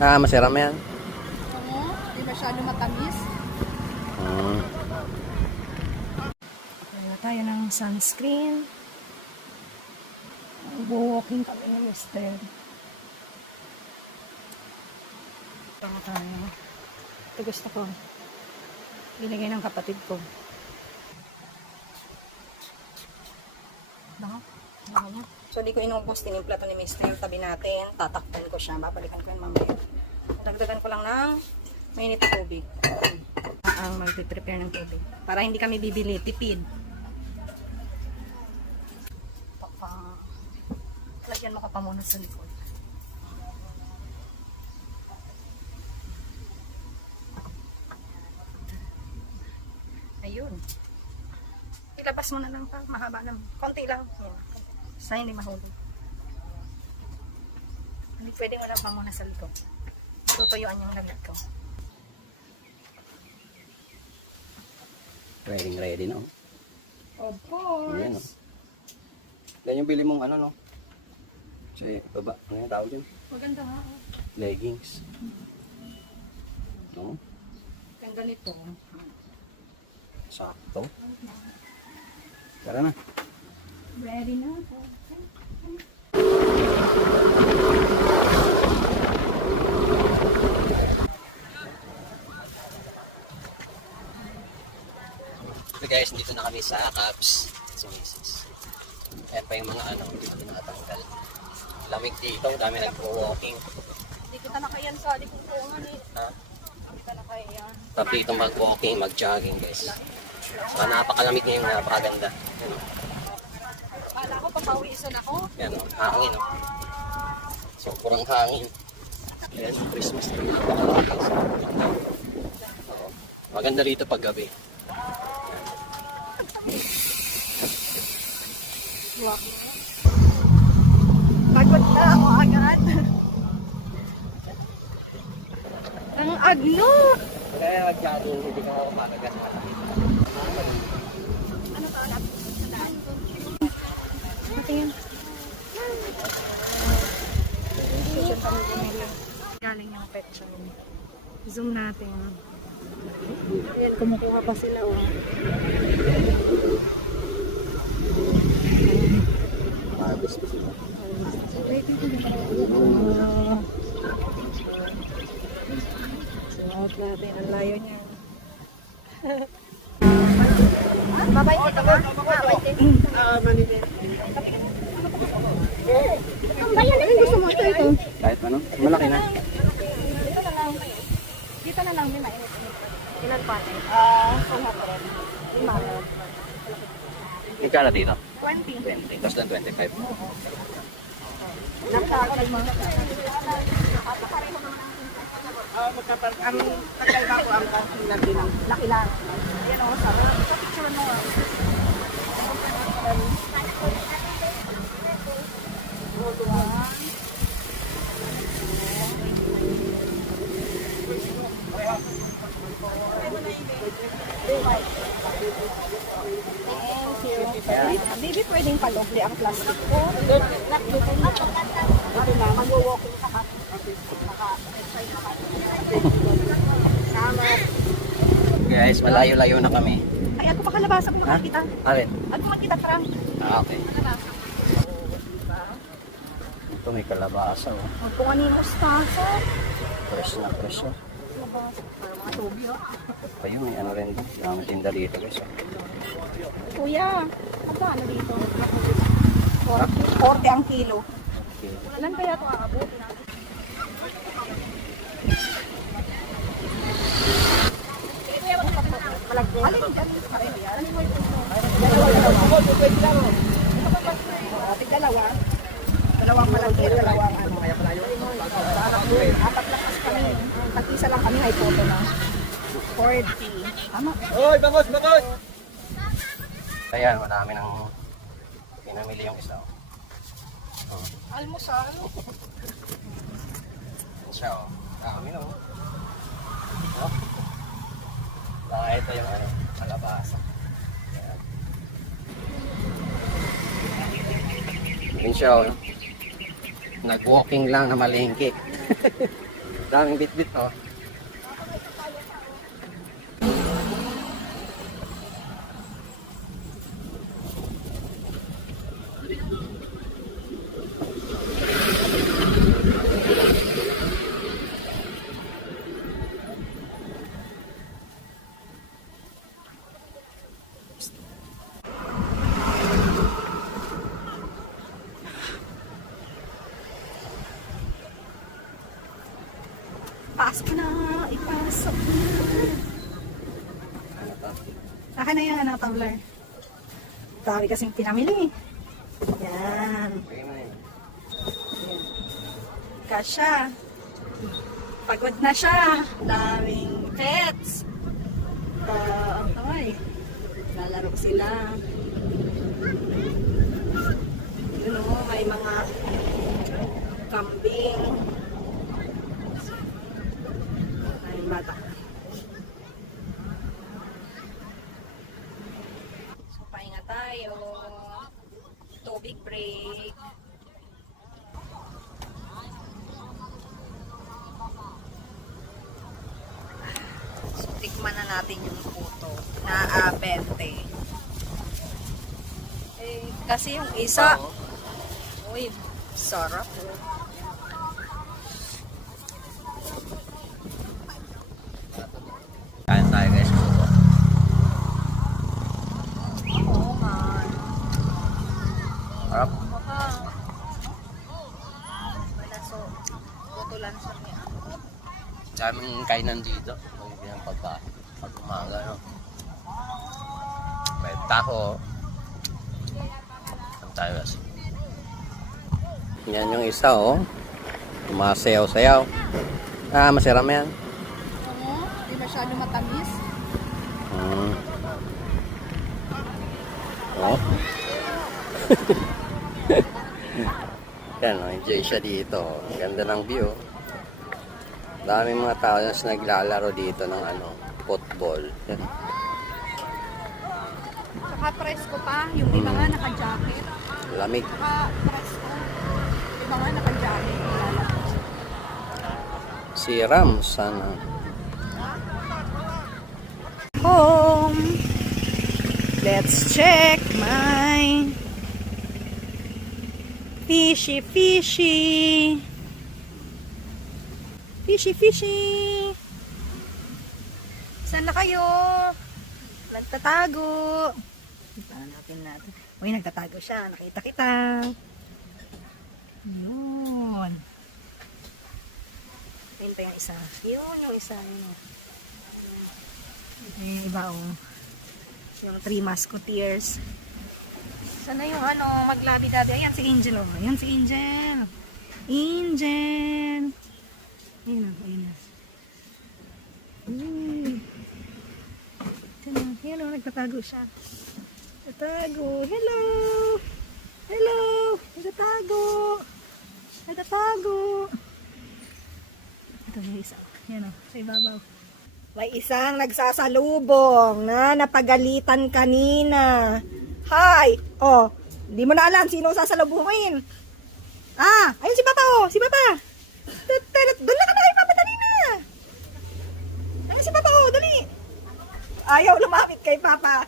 Ah, masiram yan. Oo, hindi masyado matamis. Kaya tayo ng sunscreen. Walking kami ng mister. Ito tayo. Ito gusto ko. Binigay ng kapatid ko. Baka niya. So, di ko inubos. Tinimpla to ni mister. Yung tabi natin. Tatakpan ko siya. Babalikan ko yun mamaya. Dagdagan ko lang ng mainit na tubig. Ang mag-prepare ng tubig. Para hindi kami bibili. Tipid. Lagyan mo ka pa muna sa likod. Ayun. Ilabas mo na lang pa. Mahaba lang. Konti lang. Yan. Sa hindi mahulog. Hindi pwedeng wala pa muna sa likod. Tutuyuan yung lagat ko. Ready, no? Of course. Ayan, no? Yan yung bili mong ano, no? Sa baba. Ano yung tawag yun? Maganda nga. Leggings. No? Yung ganito. Sakto. Tara na. Ready na. So guys, dito na kami sa Cubs. So, ayan pa yung mga ano, dito nakatanggal. Lamig dito, dami nag-walking. Hindi kita nakayan sa liputungan eh. Ha? Hindi kita nakayan. Tapos dito mag-walking, mag-jogging guys. So, napakalamig ngayon, napakaganda. Ano? Kala ko papawisan ako. Yan o, hangin o. So, kurang hangin. Ayan, Christmas tree. Napakalamig guys. Oo. Maganda rito pag gabi. Wow. Pagod na ako agad. Ang agno! Kaya mag-jogging, hindi ka makapagagas. Ano pa alam? Patingin. Galing yung pet shop. Zoom natin. Ayan, kumukuha pa sila oh. Suot natin. Ang layo niya. Babay kita ba? Babay din. Manibel. Ang bayan na gusto mo ito. Kahit ano, malaki na. Dito na lang. Dito na lang. May mainit. Ilan pa? 100. 5. Ika na dito? 20. 20, tapos lang 25. Nakakal mo. Ang pagkaiba ko ang laki lang. Laki lang. Ayan o, sarap. Ito picture mo. Baby, pwedeng palokli ang plastic ko. Ito na, mag-walking ka ha. Guys, malayo-layo na kami. Ay, ako pa kalabasa kung makakita. Alin? Ako makita, Frank. Ah, okay. Ito may kalabasa oh. Magpunga ni Mustasa. Fresh na fresh oh. Para mga tubyo. Ayun, may ano rin. May tinda dito guys. Kuya, ano dito? 40 ang kilo. Okay. Ilan kaya ito aabot? Malagyan. Alin dyan? Dalawa. Dalawang malagyan, dalawang ano. Apat lang kasi kami. Tag-isa lang kami, hay photo na. 40. Tama. Hoy, bangos, bangos! Ayan, marami nang pinamili yung isa. Oh. Almusal. Yan siya oh. Dami no. Oh. Ito yung ano, kalabasa. Ayan. Yan siya oh. Nag-walking lang na malingki. Daming bit-bit, oh. Pasok na! Ipasok na! Akin na yung tumbler. Dami kasing pinamili. Yan. Kasha. Pagod na siya. Daming pets. Ay. Lalaro sila. Yun o, may mga kambing. Ay, bata. So, pahinga tayo. Tubig break. So, tikman na natin yung puto na 20. Eh, kasi yung isa, uy, sarap. Kain tayo guys. Oo man. Harap. Baka, wala so, putulan sa niya. Daming kainan dito. May ng pag umaga, no? May taho. Ang tayo guys. Yan yung isa, oh. Masayaw-sayaw. Ah, masarap yan. Oo, di masyado matamis. Oh. Yan, oh, enjoy siya dito. Ang ganda ng view. Daming mga tao na naglalaro dito ng football. Yan. Saka presko pa, yung iba nga naka-jacket. Lamig. Saka presko. Iba nga naka-jacket. Si Ram, sana. Home. Let's check my fishy. Saan na kayo? Nagtatago. Hanapin natin. Uy, nagtatago siya. Nakita kita. Yun. Ayun pa yung isa. Yun, yung isa. Yun. Yung iba, oh. Yung 3 musketeers. Sana yung maglabi-labi. Ayan si Angel, oh. Ayan si Angel. Angel. Ayun, oh. Ayun, oh. Ayan, oh. Nagtatago siya. Nagtatago. Hello. Hello. Nagtatago. Nagtatago. Ito yung isa. Ayan, oh. Sa ibabaw. May isang nagsasalubong na napagalitan kanina. Hi! Oh, hindi mo na alam sino sasalubungin. Ah, ayun si Papa, oh, si Papa. Doon na ka na kay Papa kanina. Ayun si Papa, oh, dali. Ayaw lumapit kay Papa.